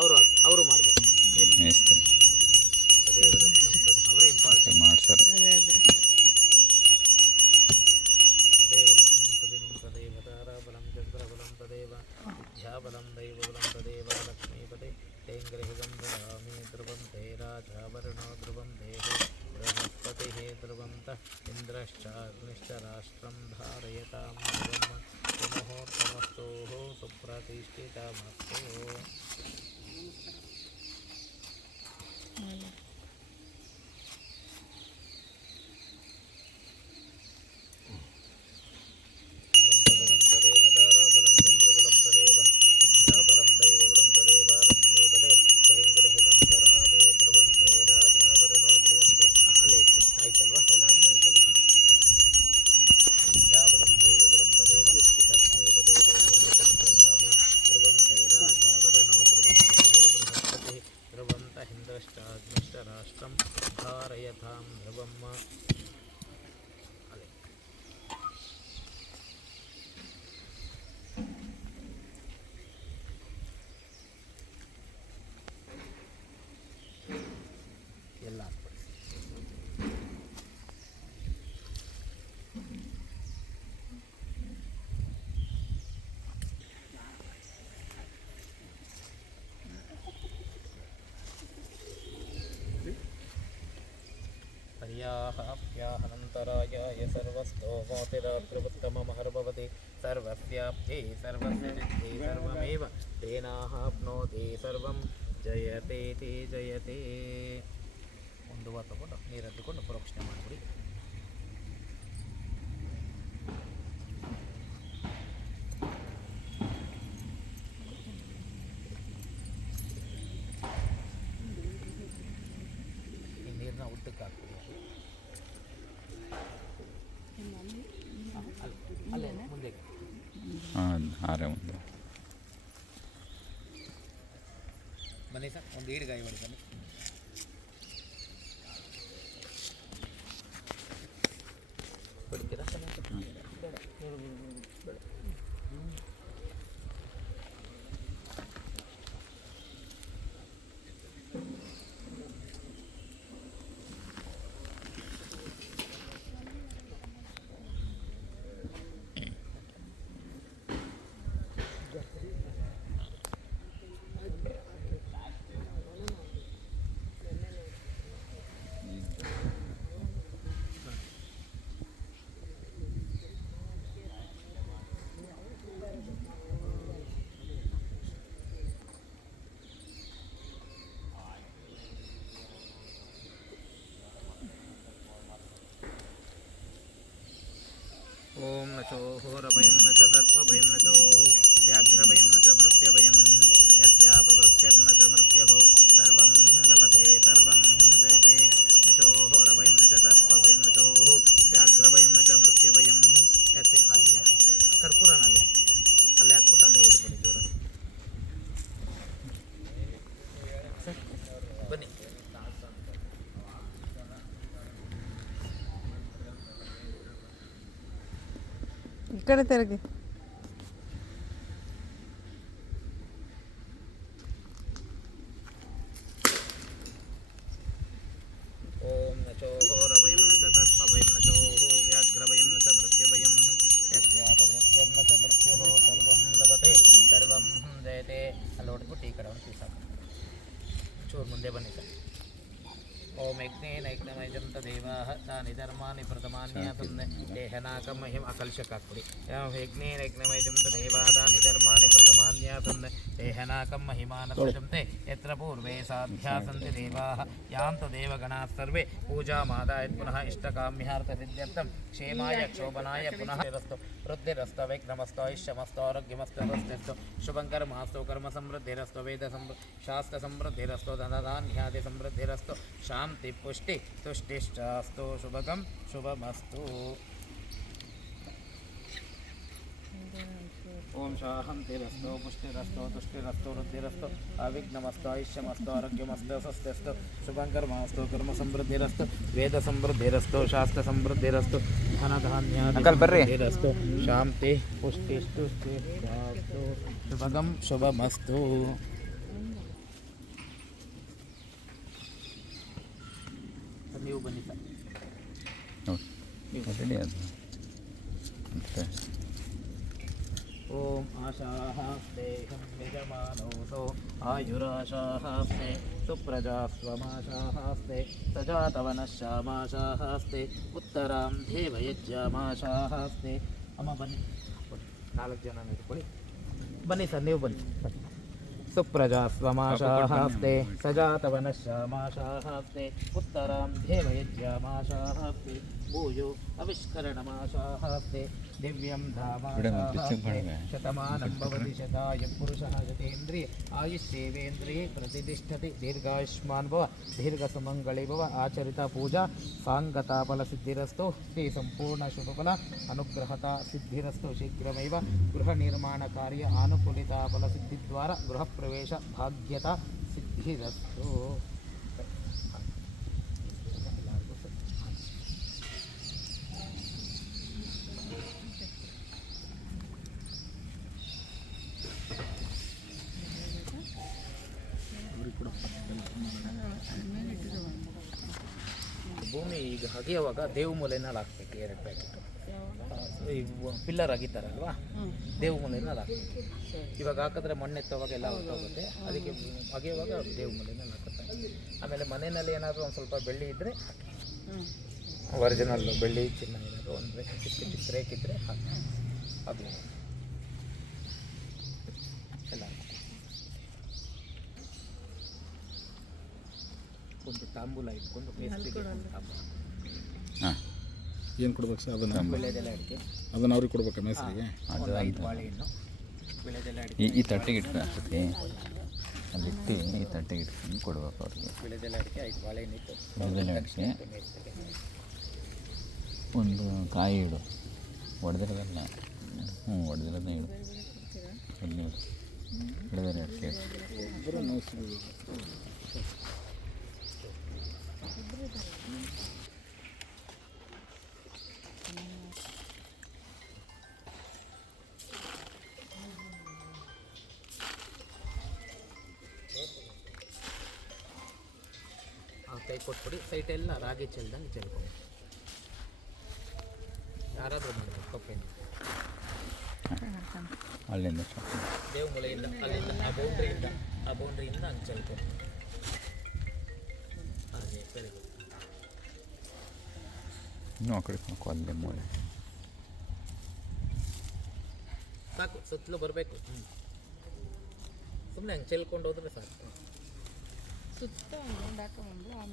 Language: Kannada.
ಅವರು ಮಾಡಬೇಕು ಮೇಸ್ತ್ರಿ ಅವರೇ ಇಂಪಾರ್ಟೆಂಟ್ ಮಾಡ್ಸರು. ತದೇವ ಲಗ್ನಂ ತದಿನಂ ತದೇವ ತಾರಾಬಲಂ ಚಂದ್ರಬಲಂ ತದೇವ ವಿದ್ಯಾಬಲಂ ದೈವಬಲಂ ತದೇವ ಲಕ್ಷ್ಮೀಪದೇ ತೇಂಗ್ರಹಿಗಂ ಧರಾಮಿ ಧ್ರುವಂ ತೇ ರಾಜಾವರುಣೋ ಧ್ರುವಂ ದೇಹೋ ಬೃಹಸ್ಪತಿಃ ಧ್ರುವಂತ ಇಂದ್ರಶ್ಚಾಗ್ನಿಶ್ಚ ರಾಷ್ಟ್ರಂ ಧಾರಯತಾಂ ಧ್ರುವಂ ಸುಮುಹೂರ್ತಮಸ್ತೋಃ ಸುಪ್ರತಿಷ್ಠಿತಮಸ್ತೋ. ರಾಷ್ಟ್ರಂ ಧಾರಯತಾಂ ಧ್ರುವಂ. ಎಲ್ಲ पर्याप्याहनन्तरायाय सर्वस्तोमोतिरात्रिवुत्तममहर्भवति सर्वस्याप्ति सर्वस्य सिद्धि सर्वमेव तेनाप्नोति सर्वं जयतेति जयते. ಒಂದು ಹೂವು ತಗೊಂಡು ನೀರು ಹದ್ದುಕೊಂಡು ಪ್ರೋಕ್ಷಣೆ ಮಾಡಿಬಿಡಿ. ಈ ನೀರನ್ನ ಉದ್ದಕ್ಕೆ ಹಾಕ್ಬಿಡಿ. ಅಲ್ಲೇ ಮುಂದೆ ಆರೆ ಮುಂದೆ ಬನ್ನಿ ಸರ್, ಒಂದು ಈಡ್ಗಾಯಿ ಮಾಡಿ ಬನ್ನಿ. ಬಿಡ್ತೀರಾ? ಬೇಡ ಬೇಡ. ಓಂ ನ ಚೋಹೋರಭಯಂ ನ ಚ ಸರ್ಪಭಯಂ ನ ಚೋಃ ವ್ಯಾಘ್ರಭಯಂ ನ ಚ ಮೃತ್ಯುಭಯಂ ಯಸ್ಯಾಪವೃತ್ಯರ್ನ ಚ ಮೃತ್ಯುಃ ಸರ್ವಂ ಲಭತೆ ಸರ್ವಂ ಜಯತೆ. ನ ಚೋಹೋರಭಯಂ ನ ಚ ಸರ್ಪಭಯಂ ನ ಚೋಃ ವ್ಯಾಘ್ರಭಯಂ ನ ಚ ಮೃತ್ಯುಭಯಂ ಯಸ್ಯ. ಅಲ್ಲೇ ಕರ್ಪೂರನ ಅಲ್ಲೇ ಹಾಕ್ಬಿಟ್ಟು ಅಲ್ಲೇ ಹೊಡ್ಬಿಡಿ ಜೋರಾಗಿ. ಬನ್ನಿ. ಈ ಕಡೆ ತಿರುಗಿ. ಓಂ ನ ಚೋಹೋರಭಯಂ ನ ಚ ಸರ್ಪಭಯಂ ನ ಚೋಃ ವ್ಯಾಘ್ರಭಯಂ ನ ಚ ಮೃತ್ಯುಭಯಂ ಯಸ್ಯಾಪವೃತ್ಯರ್ನ ಚ ಮೃತ್ಯುಃ ಸರ್ವಂ ಲಭತೆ ಸರ್ವಂ ಜಯತೆ. ಅಲ್ಲಿ ಹೊಡ್ಬಿಟ್ಟು ಈ ಕಡೆ ಒಂದು ಪೀಸ್ ಹಾಕಿ ಚೂರು ಮುಂದೆ ಬನ್ನಿ ಸರ್. ಓಂ ಯಜ್ಞೇನ ಯಜ್ಞಮಯಜಂ ತದೇವಾಃ ತಾನಿ ಧರ್ಮಾನಿ ಪ್ರಥಮಾನ್ಯಾತಂ ದೇಹನಾಕಂ ಮಹಿಂ. ಅಕಲ್ಶಕ್ಕೆ ಹಾಕ್ಬಿಡಿ. ಯಜ್ಞೇನ ಯಜ್ಞಮಯಜಂ ತದೇವಾಃ ತಾನಿ ಧರ್ಮಾನಿ ಪ್ರಥಮಾನ್ಯಾತಂ ದೇಹನಾಕಂ ಮಹಿಮಾನಸಂತೆ ಯತ್ರ ಪೂರ್ವೇ ಸಾಧ್ಯಾಸಂತಿ ದೇವಾಃ ಯಾಂತು ದೇವಗಣಾಃ ಸರ್ವೇ ಪೂಜಾಮಾದಾಯ ಪುನಃ ಇಷ್ಟಕಾಮ್ಯಾರ್ಥಸಿದ್ಧ್ಯರ್ಥಂ ಕ್ಷೇಮಾಯ ಕ್ಷೋಭನಾಯ ಪುನಃ ವೃದ್ಧಿರಸ್ತು ವೈಘ್ನಮಸ್ತು ಐಶ್ಯಮಸ್ತು ಆರೋಗ್ಯಮಸ್ತು ಸ್ವಸ್ತಿಸ್ತು ಶುಭಂಕರ್ಮಾಸ್ತು ಕರ್ಮ ಸಮೃದ್ಧಿರಸ್ತು ವೇದ ಶಾಸ್ತ್ರ ಸಮೃದ್ಧಿರಸ್ತು ಧನಧಾನ್ಯಾದಿ ಸಮೃದ್ಧಿರಸ್ತು ಶಾಂತಿ ಪುಷ್ಟಿ ತುಷ್ಟಿಶ್ಚಾಸ್ತು ಶುಭಕಂ ಶುಭಮಸ್ತು. ಓಂ ಶಾಂತಿರಸ್ತು ಪುಷ್ಟಿರಸ್ತು ತುಷ್ಟಿರಸ್ತು ವೃದ್ಧಿರಸ್ತು ಅವಿಘ್ನಮಸ್ತು ಐಶ್ಯಮಸ್ತು ಆರೋಗ್ಯಮಸ್ತು ಸ್ವಸ್ತಿಸ್ತು ಶುಭಂಕರ್ಮಾಸ್ತು ಕರ್ಮ ಸಮೃದ್ಧಿರಸ್ತು ವೇದ ಸಮೃದ್ಧಿರಸ್ತು ಶಾಸ್ತ್ರ ಸಮೃದ್ಧಿರಸ್ತು ಧನಧಾನ್ಯಾದಿರಸ್ತು ಶಾಂತಿ ಪುಷ್ಟಿಸ್ತುಷ್ಟಿಶ್ಚಾಸ್ತು ಶುಭಕಂ ಶುಭಮಸ್ತು. ನೀವು ಬನ್ನಿ ಸರ್. ನೋಡಿ ರೆಡಿ ಅದು ಮತ್ತೆ ಓಂ ಆಶಾಸ್ತೆ ಯಜಮಾನೋಸೋ ಆಯುರಾಶಾಸ್ತೆ ಸುಪ್ರಜಾಸ್ವಮಾಶಾಸ್ತೆ ಸಜಾತವನಶ್ಯಾಮಾಶಾಸ್ತೆ ಉತ್ತರಾಂ ದೇವಯಜ್ಞಾಮಾಶಾಸ್ತೆ. ಅಮ್ಮ ಬನ್ನಿ, 4 ಜನ ಇಟ್ಕೊಳ್ಳಿ. ಬನ್ನಿ ಸರ್, ನೀವು ಬನ್ನಿ. ಸುಪ್ರಜಾಸ್ವಮಾಶಾಸ್ತೆ ಸಜಾತವನಶ್ಯಾಮಾಶಾಸ್ತೆ ಉತ್ತರಾಂ ದೇವಯಜ್ಞಾಮಾಶಾಸ್ತೆ ಭೂಯೋ ಅವಿಷ್ಕರಣಮಾಶಾಸ್ತೆ ದಿವ್ಯಂ ಧಾಮಾಶಾಸ್ತೆ ಶತಮಾನಂ ಭವತಿ ಶತಾಯ ಪುರುಷಃ ಶತೇಂದ್ರಿಯ ಆಯುಷ್ಯೇವೇಂದ್ರಿಯೇ ಪ್ರತಿಷ್ಠತಿ ದೀರ್ಘಾಯುಷ್ಮಾನ್ ಭವ ದೀರ್ಘಸುಮಂಗಳಿ ಭವ. ಆಚರಿತ ಪೂಜಾ ಸಾಂಗತಾ ಫಲಸಿದ್ಧಿರಸ್ತು. ಶ್ರೀ ಸಂಪೂರ್ಣ ಶುಭಫಲ ಅನುಗ್ರಹತಾ ಸಿದ್ಧಿರಸ್ತು. ಶೀಘ್ರಮೇವ ಗೃಹ ನಿರ್ಮಾಣ ಕಾರ್ಯ ಅನುಕೂಲಿತಾ ಫಲಸಿದ್ಧಿದ್ವಾರ ಗೃಹ ಪ್ರವೇಶ ಭಾಗ್ಯತಾ ಸಿದ್ಧಿರಸ್ತು. ಭೂಮಿ ಈಗ ಅಗೆಯುವಾಗ ದೇವ್ ಮೂಲೆನಲ್ಲಿ ಹಾಕ್ಬೇಕು 2 ಪ್ಯಾಕೆಟ್. ಈಗ ಪಿಲ್ಲರ್ ಅಗಿತಾರಲ್ವಾ, ದೇವ್ ಮೂಲೆನಲ್ಲಿ ಹಾಕ್ಬೇಕು. ಇವಾಗ ಹಾಕಿದ್ರೆ ಮಣ್ಣೆತ್ತೋವಾಗ ಎಲ್ಲ ಹೊರಟೋಗುತ್ತೆ. ಅದಕ್ಕೆ ಅಗೆಯುವಾಗ ದೇವ್ ಮೂಲೆನಲ್ಲಿ ಹಾಕುತ್ತೆ. ಆಮೇಲೆ ಮನೆಯಲ್ಲಿ ಏನಾದರೂ ಒಂದು ಸ್ವಲ್ಪ ಬೆಳ್ಳಿ ಇದ್ದರೆ ಒರಿಜಿನಲ್ಲು ಬೆಳ್ಳಿ ಚಿನ್ನ ಏನಾದರೂ ಒಂದು ಚಿಕ್ಕ ರೇಖಿದ್ರೆ ಹಾಕಿ ಅದು ಎಲ್ಲ ಒಂದು ತಾಂಬೂಲ ಇಟ್ಕೊಂಡು ಮೇಸ್ತ್ರಿಗೆ ತಾಂಬೂಲ. ಹಾಂ ಏನು ಕೊಡ್ಬೇಕು ಸರ್? ಅದನ್ನು ಬೆಳೆದೆಲ್ಲ ಅಡಿಕೆ ಅದನ್ನು ಅವ್ರಿಗೆ ಕೊಡ್ಬೇಕಾ ಮೇಸ್ತ್ರಿಗೆ? ಒಂದು 5 ಬಾಳೆಹಣ್ಣು ಬೆಳೆದೆಲ್ಲ ಅಡಿಕೆ ಈ ತಟ್ಟೆಗೆ ಇಟ್ಕೊಳ್ತೀವಿ, ಅಲ್ಲಿಟ್ಟು ಈ ತಟ್ಟೆಗೆ ಇಟ್ಕೊಂಡು ಕೊಡ್ಬೇಕು ಅವ್ರಿಗೆ. ಬೆಳೆದೆಲ್ಲ ಅಡಿಕೆ 5 ಬಾಳೆಹಣ್ಣು ಇಟ್ಟು ಬೆಳೆದೆಲ್ಲ ಅಡಿಕೆ ಮೇಸ್ತ್ರಿಗೆ ಒಂದು ಕಾಯಿ ಇಡು, ಒಡೆದಿರೋದಲ್ಲ. ಒಡೆದಿರೋದನ್ನ ಇಡು. ಅಲ್ಲಿ ಬೆಳೆದೆಲ್ಲ ಅಡಿಕೆ ಕೈ ಕೊಟ್ಬಿಡಿ. ಸೈಟೆಲ್ಲ ರಾಗಿ ಚೆಲ್ದಂಗೆ ಚೆಲ್ಕೊಂಡು ಯಾರಾದರೂ ಮಾಡಬೇಕು. ಕಪ್ಪೆಣ್ಣೆ ಅಲ್ಲಿಂದ ದೇವ್ ಮೂಲೆಯಿಂದ ಅಲ್ಲಿಂದ ಆ ಬೌಂಡ್ರಿಯಿಂದ ಹಂಗೆ ಚೆಲ್ಕೊಂಡು ಹಾಗೆ ಸರಿ. ಇನ್ನೂ ಆ ಕಡೆ ಅಲ್ಲೇ ಮೂಲೆ ಸಾಕು, ಸುತ್ತಲೂ ಬರಬೇಕು. ಸುಮ್ಮನೆ ಹಂಗೆ ಚೆಲ್ಕೊಂಡು ಹೋದ್ರೆ ಸಾಕು. ಸುತ್ತ ಹಾಕೊಂಡ್ಬಂದು ಆಮೇಲೆ